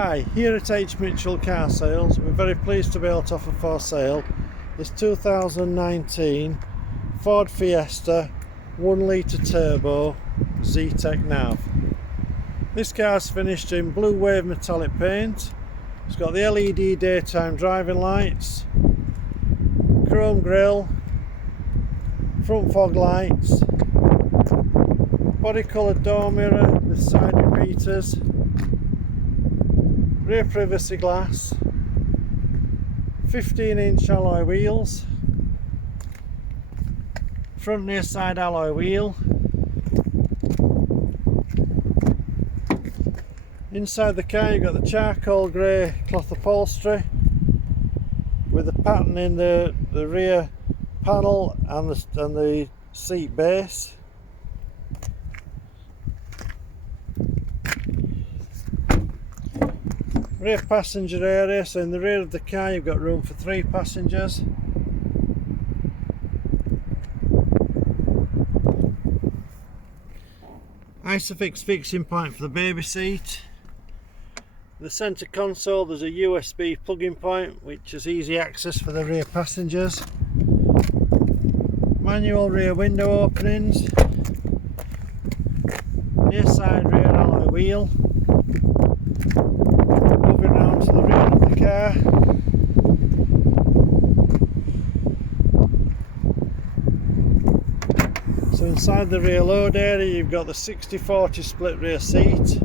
Hi, here at H.Mitchell Car Sales, we're very pleased to be able to offer for sale this 2019 Ford Fiesta 1 litre turbo ZETEC nav. This car's finished in blue wave metallic paint. It's got the LED daytime driving lights, chrome grille, front fog lights, body coloured door mirror with side repeaters, rear privacy glass, 15-inch alloy wheels, front near side alloy wheel. Inside the car you've got the charcoal grey cloth upholstery with a pattern in the rear panel and the seat base. Rear passenger area, so in the rear of the car you've got room for 3 passengers. Isofix fixing point for the baby seat. The centre console there's a USB plug-in point which has easy access for the rear passengers. Manual rear window openings. Near side rear alloy wheel. Moving round to the rear of the car. So inside the rear load area you've got the 60-40 split rear seat.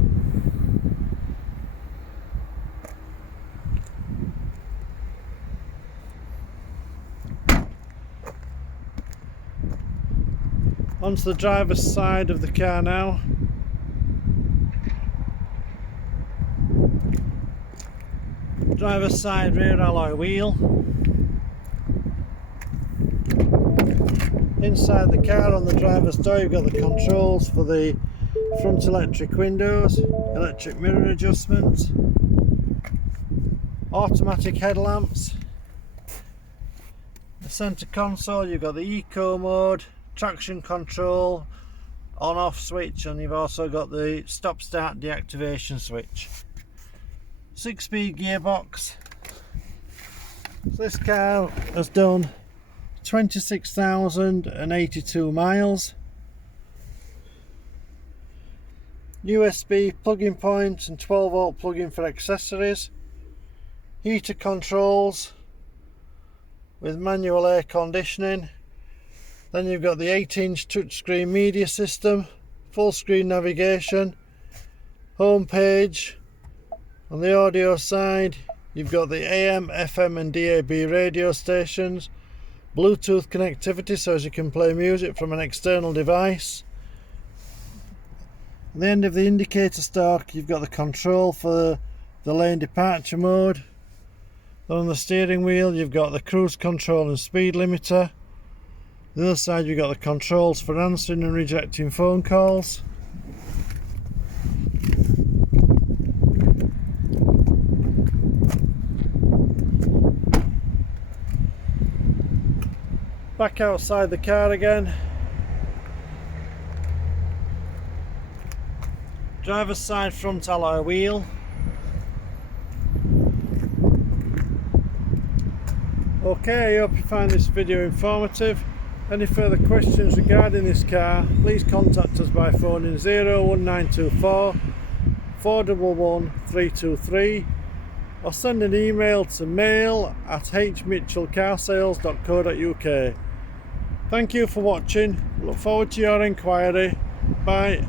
Onto the driver's side of the car now. Driver's side rear alloy wheel. Inside the car on the driver's door you've got the controls for the front electric windows, electric mirror adjustment, automatic headlamps. The centre console you've got the eco mode, traction control, on off switch, and you've also got the stop start deactivation switch. 6-speed gearbox. So this car has done 26,082 miles. USB plug-in point and 12-volt plug-in for accessories. Heater controls with manual air conditioning. Then you've got the 8-inch touchscreen media system, full screen navigation, home page. On the audio side you've got the AM, FM and DAB radio stations, Bluetooth connectivity so as you can play music from an external device. At the end of the indicator stalk you've got the control for the lane departure mode. Then on the steering wheel you've got the cruise control and speed limiter. The other side you've got the controls for answering and rejecting phone calls. Back outside the car again. Driver's side front alloy wheel. Okay, I hope you find this video informative. Any further questions regarding this car, please contact us by phoning 01924 411 323 or send an email to mail@hmitchellcarsales.co.uk. Thank you for watching. Look forward to your inquiry. Bye.